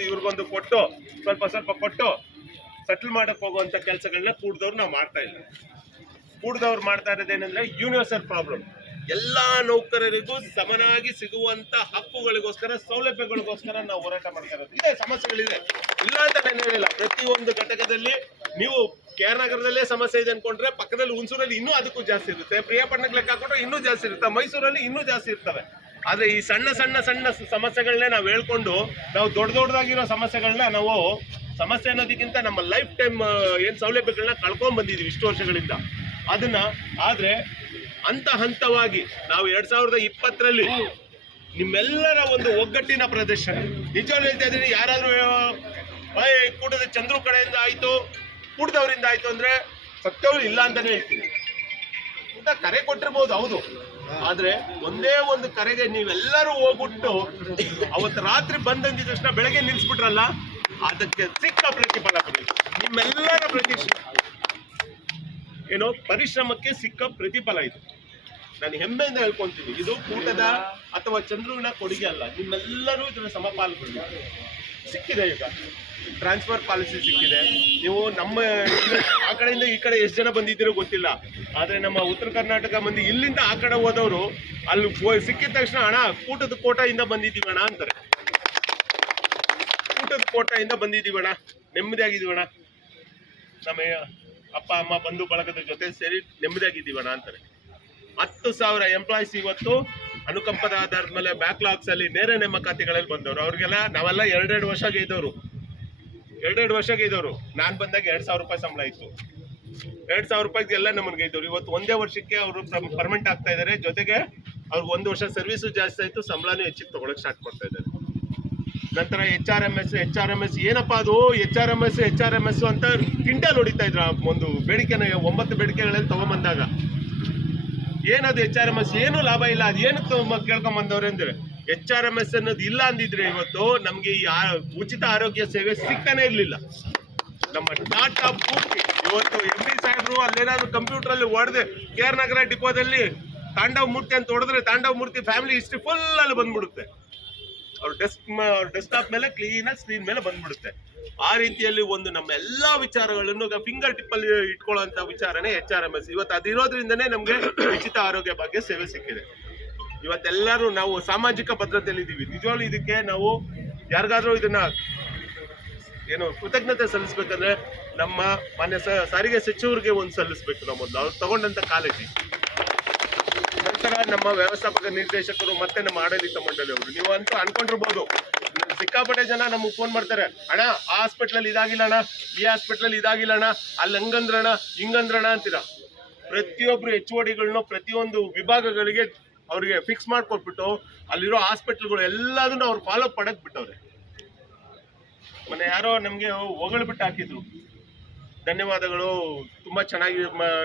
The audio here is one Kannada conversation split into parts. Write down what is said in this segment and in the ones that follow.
ಇವ್ರಿಗೊಂದು ಕೊಟ್ಟು, ಸ್ವಲ್ಪ ಸ್ವಲ್ಪ ಕೊಟ್ಟು ಸೆಟ್ಲ್ ಮಾಡಕ್ಕೆ ಹೋಗುವಂಥ ಕೆಲಸಗಳನ್ನ ಕೂಡ್ದವ್ರು ನಾವು ಮಾಡ್ತಾ ಇಲ್ಲ. ಕೂಡ್ದವ್ರು ಮಾಡ್ತಾ ಇರೋದೇನೆಂದ್ರೆ ಯೂನಿವರ್ಸಲ್ ಪ್ರಾಬ್ಲಮ್ ಎಲ್ಲ ನೌಕರರಿಗೂ ಸಮನಾಗಿ ಸಿಗುವಂತ ಹಕ್ಕುಗಳಿಗೋಸ್ಕರ, ಸೌಲಭ್ಯಗಳಿಗೋಸ್ಕರ ನಾವು ಹೋರಾಟ ಮಾಡ್ತಾ ಇರೋದು. ಇದೆ ಸಮಸ್ಯೆಗಳಿದೆ. ಇಲ್ಲ ಅಂತ ನಾನು ಹೇಳಿಲ್ಲ. ಪ್ರತಿಯೊಂದು ಘಟಕದಲ್ಲಿ ನೀವು ಕೆ ಆರ್ ನಗರದಲ್ಲೇ ಸಮಸ್ಯೆ ಇದೆ ಅನ್ಕೊಂಡ್ರೆ ಪಕ್ಕದಲ್ಲಿ ಹುಣಸೂರಲ್ಲಿ ಇನ್ನೂ ಅದಕ್ಕೂ ಜಾಸ್ತಿ ಇರುತ್ತೆ. ಪ್ರಿಯಾಪಟ್ಟಣಕ್ಕೆ ಲೆಕ್ಕ ಹಾಕೊಂಡ್ರೆ ಇನ್ನೂ ಜಾಸ್ತಿ ಇರುತ್ತೆ. ಮೈಸೂರಲ್ಲಿ ಇನ್ನೂ ಜಾಸ್ತಿ ಇರ್ತವೆ. ಆದ್ರೆ ಈ ಸಣ್ಣ ಸಣ್ಣ ಸಣ್ಣ ಸಮಸ್ಯೆಗಳನ್ನೇ ನಾವು ಹೇಳ್ಕೊಂಡು ನಾವು ದೊಡ್ಡ ದೊಡ್ಡದಾಗಿರೋ ಸಮಸ್ಯೆಗಳನ್ನ ನಾವು ಸಮಸ್ಯೆ ಅನ್ನೋದಕ್ಕಿಂತ ನಮ್ಮ ಲೈಫ್ ಟೈಮ್ ಏನು ಸೌಲಭ್ಯಗಳನ್ನ ಕಳ್ಕೊಂಡ್ ಬಂದಿದ್ದೀವಿ ಇಷ್ಟು ವರ್ಷಗಳಿಂದ. ಅದನ್ನ ಆದ್ರೆ ಹಂತ ಹಂತವಾಗಿ ನಾವು ಎರಡು ಸಾವಿರದ ಇಪ್ಪತ್ತರಲ್ಲಿ ನಿಮ್ಮೆಲ್ಲರ ಒಂದು ಒಗ್ಗಟ್ಟಿನ ಪ್ರದರ್ಶನ ನಿಜವಾಗ್ಲೂ ಹೇಳ್ತಾ ಇದ್ದೀನಿ, ಯಾರಾದ್ರೂ ಕೂಟದ ಚಂದ್ರು ಕಡೆಯಿಂದ ಆಯಿತು, ಕೂಟದವರಿಂದ ಆಯಿತು ಅಂದ್ರೆ ಸತ್ಯವ್ರು ಇಲ್ಲ ಅಂತಲೇ ಹೇಳ್ತೀನಿ. ಅಂತ ಕರೆ ಕೊಟ್ಟಿರ್ಬೋದು, ಹೌದು. ಆದ್ರೆ ಒಂದೇ ಒಂದು ಕರೆಗೆ ನೀವೆಲ್ಲರೂ ಹೋಗ್ಬಿಟ್ಟು ಅವತ್ತು ರಾತ್ರಿ ಬಂದಂದಿದ ತಕ್ಷಣ ಬೆಳಗ್ಗೆ ನಿಲ್ಸ್ಬಿಟ್ರಲ್ಲ, ಅದಕ್ಕೆ ಸಿಕ್ಕ ಪ್ರತಿಫಲ ನಿಮ್ಮೆಲ್ಲರ ಪ್ರತಿಷ್ಠೆ ಏನೋ ಪರಿಶ್ರಮಕ್ಕೆ ಸಿಕ್ಕ ಪ್ರತಿಫಲ ಇದು. ನಾನು ಹೆಮ್ಮೆಯಿಂದ ಹೇಳ್ಕೊಂತೀನಿ, ಇದು ಕೂಟದ ಅಥವಾ ಚಂದ್ರುವಿನ ಕೊಡುಗೆ ಅಲ್ಲ, ನಿಮ್ಮೆಲ್ಲರೂ ಇದರ ಸಮಪಾಲ್ಗೊಂಡು ಸಿಕ್ಕಿದೆ ಈಗ. ಟ್ರಾನ್ಸ್ಫರ್ ಪಾಲಿಸಿ ಸಿಕ್ಕಿದೆ. ನೀವು ನಮ್ಮ ಆ ಕಡೆಯಿಂದ ಈ ಕಡೆ ಎಷ್ಟು ಜನ ಬಂದಿದ್ದೀರೋ ಗೊತ್ತಿಲ್ಲ. ಆದರೆ ನಮ್ಮ ಉತ್ತರ ಕರ್ನಾಟಕ ಮಂದಿ ಇಲ್ಲಿಂದ ಆ ಕಡೆ ಹೋದವರು, ಅಲ್ಲಿ ಸಿಕ್ಕಿದ ತಕ್ಷಣ, ಅಣ್ಣ, ಕೂಟದ ಕೋಟೆಯಿಂದ ಬಂದಿದ್ದೀವಿ ಅಣ್ಣ, ಅಂತಾರೆ. ಕೂಟದ ಕೋಟೆಯಿಂದ ಬಂದಿದ್ದೀವಿ ಅಣ್ಣ. ನೆಮ್ಮದಿಯಾಗಿದ್ದೀವಣ್ಣ ನಮ್ಮ ಅಪ್ಪ, ಅಮ್ಮ, ಬಂಧು, ಬಳಗದ ಜೊತೆ ಸೇರಿ ನೆಮ್ಮದಿಯಾಗಿದ್ದೀವಣ್ಣ ಅಂತಾರೆ. ಹತ್ತು ಸಾವಿರ ಎಂಪ್ಲಾಯೀಸ್ ಇವತ್ತು. ಅನುಕಂಪದ ಆಧಾರದ ಮೇಲೆ ಬ್ಯಾಕ್ಲಾಗ್ಸ್ ಅಲ್ಲಿ ನೇರ ನೇಮಕಾತಿಗಳಲ್ಲಿ ಬಂದವರು. ಅವ್ರಿಗೆಲ್ಲ ನಾವೆಲ್ಲ ಎರಡೆರಡು ವರ್ಷ ಇದ್ದವರು. ಎರಡೆರಡು ವರ್ಷ ಇದ್ದವರು. ನಾನು ಬಂದಾಗ ಎರಡ್ ಸಾವಿರ ರೂಪಾಯಿ ಸಂಬಳ ಇತ್ತು. ಎರಡ್ ಸಾವಿರ ರೂಪಾಯಿಗೆ ಎಲ್ಲ ನಮಗೆ ಇದ್ದವ್ರು. ಇವತ್ತು ಒಂದೇ ವರ್ಷಕ್ಕೆ ಅವರು ಪರ್ಮನೆಂಟ್ ಆಗ್ತಾ ಇದ್ದಾರೆ ಜೊತೆಗೆ ಅವ್ರಿಗೆ ಒಂದು ವರ್ಷ ಸರ್ವಿಸು ಜಾಸ್ತಿ ಆಯ್ತು, ಸಂಬಳನೂ ಹೆಚ್ಚಿಗೆ ತಗೊಳಕ್ ಸ್ಟಾರ್ಟ್ ಮಾಡ್ತಾ ಇದ್ದಾರೆ ನಂತರ H R M S H R M S ಏನಪ್ಪಾ ಅದು? H R M S H R M S ಅಂತ ಕ್ವಿಂಟಲ್ ಹೊಡಿತಾ ಇದ್ರು. ಒಂದು ಬೇಡಿಕೆನ, ಒಂಬತ್ತು ಬೇಡಿಕೆಗಳಲ್ಲಿ ತಗೊಂಬಂದಾಗ. ಏನದು ಎಚ್ ಆರ್ ಎಂ ಎಸ್ ಏನು ಲಾಭ ಇಲ್ಲ. ಅದೇನು ಕೇಳ್ಕೊಂಡ್ ಬಂದವ್ರೆ ಅಂದ್ರೆ ಎಚ್ ಆರ್ ಎಂ ಎಸ್ ಅನ್ನೋದು ಇಲ್ಲ ಅಂದಿದ್ರೆ ಇವತ್ತು ನಮ್ಗೆ ಈ ಉಚಿತ ಆರೋಗ್ಯ ಸೇವೆ ಸಿಕ್ಕನೇ ಇರಲಿಲ್ಲ. ನಮ್ಮ ಟಾಟಾ ಪೂರ್ತಿ ಇವತ್ತು ಎಂ ಪಿ ಸಾಹೇಬ್ರು ಅಲ್ಲೇನಾದ್ರು ಕಂಪ್ಯೂಟರ್ ಅಲ್ಲಿ ಹೊಡೆದೆ ಕೆ ಆರ್ ನಗರ ಡಿಪೋದಲ್ಲಿ ತಾಂಡವ ಮೂರ್ತಿ ಅಂತ ಹೊಡೆದ್ರೆ ತಾಂಡವ ಮೂರ್ತಿ ಫ್ಯಾಮಿಲಿ ಹಿಸ್ಟ್ರಿ ಫುಲ್ ಅಲ್ಲಿ ಬಂದ್ಬಿಡುತ್ತೆ. ಅವ್ರ ಡೆಸ್ಕ್ ಡೆಸ್ಕ್ಟಾಪ್ ಮೇಲೆ ಕ್ಲೀನ್ ಆಗಿ ಸ್ಕ್ರೀನ್ ಮೇಲೆ ಬಂದ್ಬಿಡುತ್ತೆ. ಆ ರೀತಿಯಲ್ಲಿ ಒಂದು ನಮ್ಮ ಎಲ್ಲಾ ವಿಚಾರಗಳನ್ನು ಫಿಂಗರ್ ಟಿಪ್ ಅಲ್ಲಿ ಇಟ್ಕೊಳ್ಳುವಂತ ವಿಚಾರನೇ ಎಚ್ ಆರ್ ಎಂ ಎಸ್ ಇವತ್ತು ಅದಿರೋದ್ರಿಂದನೇ ನಮ್ಗೆ ಉಚಿತ ಆರೋಗ್ಯ ಬಗ್ಗೆ ಸೇವೆ ಸಿಕ್ಕಿದೆ. ಇವತ್ತೆಲ್ಲರೂ ನಾವು ಸಾಮಾಜಿಕ ಭದ್ರತೆಯಲ್ಲಿ ಇದ್ದೀವಿ ನಿಜವಾಗ್ಲೂ ಇದಕ್ಕೆ ನಾವು ಯಾರಿಗಾದ್ರೂ ಇದನ್ನ ಏನು ಕೃತಜ್ಞತೆ ಸಲ್ಲಿಸ್ಬೇಕಂದ್ರೆ ನಮ್ಮ ಮಾನ್ಯ ಸಾರಿಗೆ ಸಚಿವರಿಗೆ ಒಂದು ಸಲ್ಲಿಸ್ಬೇಕು ನಾವು ಅವ್ರು ತಗೊಂಡಂತ ಕಾಳಜಿ ನಂತರ ನಮ್ಮ ವ್ಯವಸ್ಥಾಪಕ ನಿರ್ದೇಶಕರು ಮತ್ತೆ ನಮ್ಮ ಆಡಳಿತ ಮಂಡಳಿಯವರು ನೀವು ಅಂತೂ ಅನ್ಕೊಂಡಿರ್ಬೋದು. ಸಿಕ್ಕಾಪಟ್ಟೆ ಜನ ನಮಗೆ ಫೋನ್ ಮಾಡ್ತಾರೆ, ಅಣ್ಣ, ಆ ಹಾಸ್ಪಿಟ್ಲಲ್ಲಿ ಇದಾಗಿಲ್ಲ ಅಣ್ಣ, ಈ ಹಾಸ್ಪಿಟ್ಲಲ್ಲಿ ಇದಾಗಿಲ್ಲ ಅಣ್ಣ, ಅಲ್ಲಿ ಹಂಗಂದ್ರಣ ಹಿಂಗಂದ್ರಣ ಅಂತೀರ? ಪ್ರತಿಯೊಬ್ರು ಎಚ್ ಡಿಗಳನ್ನ ಪ್ರತಿಯೊಂದು ವಿಭಾಗಗಳಿಗೆ ಅವ್ರಿಗೆ ಫಿಕ್ಸ್ ಮಾಡ್ಕೊಟ್ಬಿಟ್ಟು ಅಲ್ಲಿರೋ ಹಾಸ್ಪಿಟ್ಲ್ಗಳು ಎಲ್ಲದನ್ನು ಅವ್ರು ಫಾಲೋ ಮಾಡಕ್ ಬಿಟ್ಟವ್ರೆ. ಮೊನ್ನೆ ಯಾರೋ ನಮ್ಗೆ ಹೊಗಳ್ಬಿಟ್ಟು ಹಾಕಿದ್ರು. ಧನ್ಯವಾದಗಳು. ತುಂಬಾ ಚೆನ್ನಾಗಿ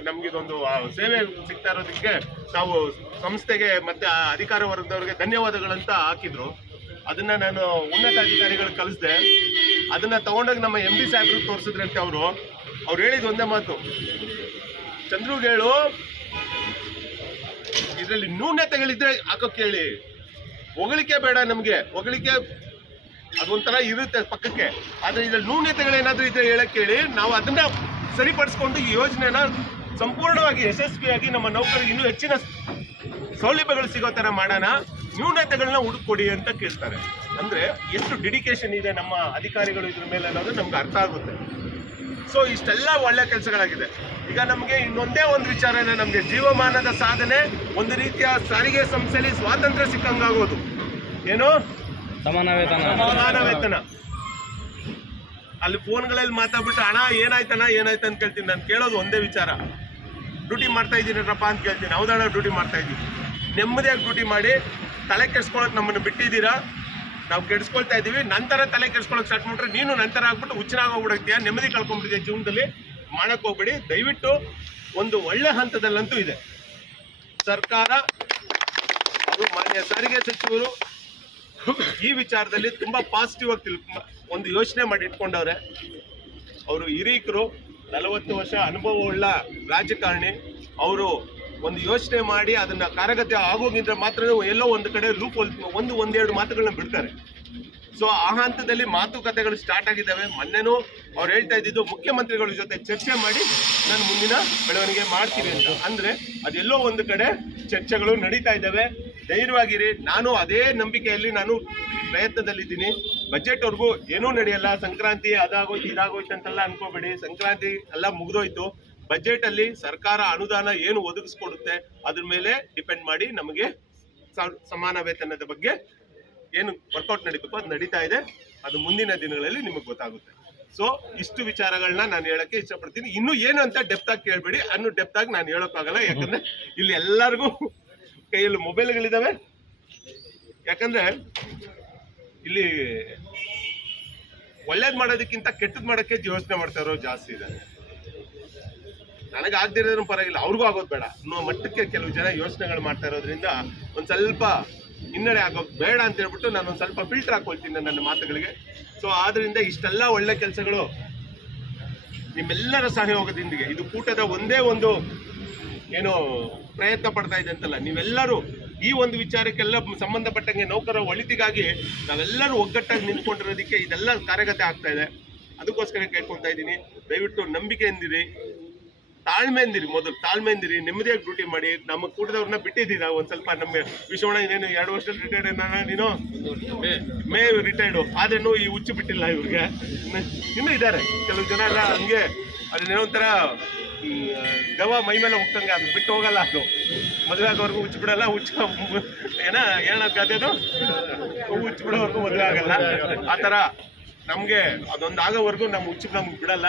ನಮ್ಗೆ ಇದೊಂದು ಸೇವೆ ಸಿಗ್ತಾ ಇರೋದಕ್ಕೆ ನಾವು ಸಂಸ್ಥೆಗೆ ಮತ್ತೆ ಅಧಿಕಾರ ವರ್ಗದವ್ರಿಗೆ ಧನ್ಯವಾದಗಳಂತ ಹಾಕಿದ್ರು. ಅದನ್ನ ನಾನು ಉನ್ನತ ಅಧಿಕಾರಿಗಳು ಕಲಿಸ್ದೆ. ಅದನ್ನ ತಗೊಂಡಾಗ ನಮ್ಮ ಎಂ ಡಿ ಸಾಹೇಬ್ರಿಗೆ ತೋರಿಸಿದ್ರಂತೆ ಅವರು. ಅವ್ರು ಹೇಳಿದ ಒಂದೇ ಮಾತು. ಚಂದ್ರುಗೇಳು, ಇದರಲ್ಲಿ ನ್ಯೂನತೆಗಳಿದ್ರೆ ಹಾಕೋಕ್ ಹೇಳಿ ಹೊಗಳಿಕೆ ಬೇಡ ನಮಗೆ. ಹೊಗಳಿಕೆ ಅದೊಂಥರ ಇರುತ್ತೆ ಪಕ್ಕಕ್ಕೆ. ಆದರೆ ಇದರಲ್ಲಿ ನ್ಯೂನ್ಯತೆಗಳೇನಾದರೂ ಇದ್ರೆ ಹೇಳಕ್ಕೆ ಹೇಳಿ ನಾವು ಅದನ್ನ ಸರಿಪಡಿಸ್ಕೊಂಡು ಈ ಯೋಜನೆನ ಸಂಪೂರ್ಣವಾಗಿ ಯಶಸ್ವಿಯಾಗಿ ನಮ್ಮ ನೌಕರಿಗೆ ಇನ್ನೂ ಹೆಚ್ಚಿನ ಸೌಲಭ್ಯಗಳು ಸಿಗೋ ಥರ ಮಾಡೋಣ, ನ್ಯೂನತೆಗಳನ್ನ ಹುಡುಕೊಡಿ ಅಂತ ಕೇಳ್ತಾರೆ. ಅಂದರೆ ಎಷ್ಟು ಡೆಡಿಕೇಶನ್ ಇದೆ ನಮ್ಮ ಅಧಿಕಾರಿಗಳು ಇದ್ರ ಮೇಲೆ ಅನ್ನೋದು ನಮ್ಗೆ ಅರ್ಥ ಆಗುತ್ತೆ. ಸೊ ಇಷ್ಟೆಲ್ಲ ಒಳ್ಳೆ ಕೆಲಸಗಳಾಗಿದೆ. ಈಗ ನಮಗೆ ಇನ್ನೊಂದೇ ಒಂದು ವಿಚಾರನ ನಮಗೆ ಜೀವಮಾನದ ಸಾಧನೆ, ಒಂದು ರೀತಿಯ ಸಾರಿಗೆ ಸಂಸ್ಥೆಯಲ್ಲಿ ಸ್ವಾತಂತ್ರ್ಯ ಸಿಕ್ಕಂಗಾಗೋದು. ಏನು? ಸಮಾನ ವೇತನ ಸಮಾನ ವೇತನ ಅಲ್ಲಿ ಫೋನ್ಗಳಲ್ಲಿ ಮಾತಾಡ್ಬಿಟ್ಟು ಹಣ ಏನಾಯ್ತಣ್ಣ ಏನಾಯ್ತು ಅಂತ ಕೇಳ್ತೀನಿ. ನಾನು ಕೇಳೋದು ಒಂದೇ ವಿಚಾರ. ಡ್ಯೂಟಿ ಮಾಡ್ತಾ ಇದ್ದೀನಪ್ಪ ಅಂತ ಕೇಳ್ತೀನಿ. ಹೌದಣ್ಣ ಡ್ಯೂಟಿ ಮಾಡ್ತಾ ಇದ್ದೀನಿ. ನೆಮ್ಮದಿಯಾಗಿ ಡ್ಯೂಟಿ ಮಾಡಿ, ತಲೆ ಕೆಡ್ಸ್ಕೊಳಕ್ ನಮ್ಮನ್ನು ಬಿಟ್ಟಿದ್ದೀರಾ? ನಾವು ಕೆಡಿಸ್ಕೊಳ್ತಾ ಇದ್ದೀವಿ. ನಂತರ ತಲೆ ಕೆಡ್ಸ್ಕೊಳಕ್ಕೆ ಸ್ಟಾರ್ಟ್ ಮಾಡಿದ್ರೆ ನೀನು ನಂತರ ಆಗ್ಬಿಟ್ಟು ಹುಚ್ಚನಾಗಿ ಹೋಗ್ಬಿಡುತ್ತೀಯ ನೆಮ್ಮದಿ ಕಳ್ಕೊಂಡ್ಬಿಟ್ಟಿದೆ ಜೀವನದಲ್ಲಿ. ಮಾಡಕ್ ಹೋಗ್ಬೇಡಿ. ದಯವಿಟ್ಟು ಒಂದು ಒಳ್ಳೆ ಹಂತದಲ್ಲಂತೂ ಇದೆ. ಸರ್ಕಾರ ಮಾನ್ಯ ಸಾರಿಗೆ ಸಚಿವರು ಈ ವಿಚಾರದಲ್ಲಿ ತುಂಬಾ ಪಾಸಿಟಿವ್ ಆಗಿ ತಿಳ್ಕೊ ಒಂದು ಯೋಚನೆ ಮಾಡಿ ಇಟ್ಕೊಂಡವ್ರೆ. ಅವರು ಹಿರೀಕರು ನಲವತ್ತು ವರ್ಷ ಅನುಭವವುಳ್ಳ ರಾಜಕಾರಣಿ. ಅವರು ಒಂದು ಯೋಚನೆ ಮಾಡಿ ಅದನ್ನ ಕಾರ್ಯಗತ ಆಗೋಗಿದ್ರೆ ಮಾತ್ರ ಎಲ್ಲೋ ಒಂದು ಕಡೆ ಲೂಪ್ ಒಂದು, ಒಂದೆರಡು ಮಾತುಗಳನ್ನ ಬಿಡ್ತಾರೆ. ಸೊ ಆ ಹಂತದಲ್ಲಿ ಮಾತುಕತೆಗಳು ಸ್ಟಾರ್ಟ್ ಆಗಿದ್ದಾವೆ. ಮೊನ್ನೆನೂ ಅವ್ರು ಹೇಳ್ತಾ ಇದ್ದಿದ್ದು ಮುಖ್ಯಮಂತ್ರಿಗಳ ಜೊತೆ ಚರ್ಚೆ ಮಾಡಿ ನಾನು ಮುಂದಿನ ಬೆಳವಣಿಗೆ ಮಾಡ್ತೀನಿ ಅಂತ. ಅಂದ್ರೆ ಅದೆಲ್ಲೋ ಒಂದು ಕಡೆ ಚರ್ಚೆಗಳು ನಡೀತಾ ಇದ್ದಾವೆ. ಧೈರ್ಯವಾಗಿರಿ. ನಾನು ಅದೇ ನಂಬಿಕೆಯಲ್ಲಿ ನಾನು ಪ್ರಯತ್ನದಲ್ಲಿದ್ದೀನಿ. ಬಜೆಟ್ ವರ್ಗೂ ಏನೂ ನಡೆಯಲ್ಲ. ಸಂಕ್ರಾಂತಿ ಅದಾಗೋಯ್ತು, ಇದಾಗೋಯ್ತು ಅಂತೆಲ್ಲ ಅನ್ಕೋಬೇಡಿ. ಸಂಕ್ರಾಂತಿ ಎಲ್ಲ ಮುಗಿದೋಯ್ತು. ಬಜೆಟ್ ಅಲ್ಲಿ ಸರ್ಕಾರ ಅನುದಾನ ಏನು ಒದಗಿಸ್ಕೊಡುತ್ತೆ, ಅದ್ರ ಮೇಲೆ ಡಿಪೆಂಡ್ ಮಾಡಿ ನಮಗೆ ಸಮಾನ ವೇತನದ ಬಗ್ಗೆ ಏನು ವರ್ಕೌಟ್ ನಡೀಬೇಕು ಅದು ನಡೀತಾ ಇದೆ. ಅದು ಮುಂದಿನ ದಿನಗಳಲ್ಲಿ ನಿಮಗೆ ಗೊತ್ತಾಗುತ್ತೆ. ಸೊ ಇಷ್ಟು ವಿಚಾರಗಳನ್ನ ನಾನು ಹೇಳಕ್ಕೆ ಇಷ್ಟಪಡ್ತೀನಿ. ಇನ್ನು ಏನು ಅಂತ ಡೆಪ್ತ್ ಆಗಿ ಕೇಳಬೇಡಿ. ಅನ್ನು ಡೆಪ್ತ್ ಆಗಿ ನಾನು ಹೇಳೋಕ್ಕಾಗಲ್ಲ. ಯಾಕಂದ್ರೆ ಇಲ್ಲಿ ಎಲ್ಲರಿಗೂ ಕೈಯಲ್ಲಿ ಮೊಬೈಲ್ಗಳಿದ್ದಾವೆ ಯಾಕಂದ್ರೆ ಇಲ್ಲಿ ಒಳ್ಳೇದು ಮಾಡೋದಕ್ಕಿಂತ ಕೆಟ್ಟದ್ ಮಾಡಕ್ಕೆ ಯೋಚನೆ ಮಾಡ್ತಾ ಇರೋ ಜಾಸ್ತಿ ಇದೆ ನನಗೆ ಆಗದಿರೋದ್ರ ಪರವಾಗಿಲ್ಲ, ಅವ್ರಿಗೂ ಆಗೋದು ಬೇಡ. ಅನ್ನೋ ಮಟ್ಟಕ್ಕೆ ಕೆಲವು ಜನ ಯೋಚನೆಗಳು ಮಾಡ್ತಾ ಇರೋದ್ರಿಂದ ಒಂದ್ ಸ್ವಲ್ಪ ಹಿನ್ನಡೆ ಆಗೋ ಬೇಡ ಅಂತ ಹೇಳ್ಬಿಟ್ಟು ನಾನು ಒಂದ್ ಸ್ವಲ್ಪ ಫಿಲ್ಟರ್ ಹಾಕೊಳ್ತೀನಿ ನನ್ನ ಮಾತುಗಳಿಗೆ. ಸೊ ಆದ್ರಿಂದ ಇಷ್ಟೆಲ್ಲ ಒಳ್ಳೆ ಕೆಲಸಗಳು ನಿಮ್ಮೆಲ್ಲರ ಸಹಯೋಗದೊಂದಿಗೆ, ಇದು ಕೂಟದ ಒಂದೇ ಒಂದು ಏನು ಪ್ರಯತ್ನ ಪಡ್ತಾ ಇದೆ ಅಂತಲ್ಲ, ನೀವೆಲ್ಲರೂ ಈ ಒಂದು ವಿಚಾರಕ್ಕೆಲ್ಲ ಸಂಬಂಧಪಟ್ಟಂಗೆ ನೌಕರ ಒಳಿತಿಗಾಗಿ ನಾವೆಲ್ಲರೂ ಒಗ್ಗಟ್ಟಾಗಿ ನಿಂತ್ಕೊಂಡಿರೋದಕ್ಕೆ ಇದೆಲ್ಲ ಕಾರ್ಯಗತ ಆಗ್ತಾ ಇದೆ. ಅದಕ್ಕೋಸ್ಕರ ಕೇಳ್ಕೊತಾ ಇದ್ದೀನಿ. ದಯವಿಟ್ಟು ತಾಳ್ಮೆ ತಾಳ್ಮೆಯಿಂದಿರಿ ಮೊದಲು, ತಾಳ್ಮೆಯಿಂದಿರಿ. ನೆಮ್ಮದಿಯಾಗಿ ಡ್ಯೂಟಿ ಮಾಡಿ. ನಮ್ಮ ಕೂಟದವ್ರನ್ನ ಬಿಟ್ಟಿದ್ದೀರಾ? ಒಂದು ಸ್ವಲ್ಪ ನಮ್ಮ ವಿಶ್ವಣ ಇನ್ನೇನು ಎರಡು ವರ್ಷದಲ್ಲಿ ರಿಟೈರ್ಡ್ ನೀನು? ಮೇ ರಿಟೈರ್ಡು ಆದ್ರೂ ಈ ಹುಚ್ಚು ಬಿಟ್ಟಿಲ್ಲ ಇವ್ರಿಗೆ. ಇನ್ನೂ ಇದ್ದಾರೆ. ಕೆಲವು ಜನ ಎಲ್ಲ ಹಂಗೆ ಅದನ್ನೇನೋ ಒಂಥರ ಈ, ದೆವ್ವ ಮೈ ಮೇಲೆ ಹೋಗ್ತಂಗೆ ಅದು ಬಿಟ್ಟು ಹೋಗಲ್ಲ ಅದು. ಮದುವೆ ಆಗೋವರೆಗೂ ಹುಚ್ಚು ಬಿಡಲ್ಲ ಹುಚ್ಚ ಏನ ಅದು ಅದೇನು ಹುಚ್ಚು ಬಿಡೋವರೆಗೂ ಮದುವೆ ಆಗಲ್ಲ. ಆ ಥರ ನಮಗೆ ಅದೊಂದು ಆಗೋವರೆಗೂ ನಮ್ಮ ಹುಚ್ಚು ನಮ್ಗೆ ಬಿಡಲ್ಲ.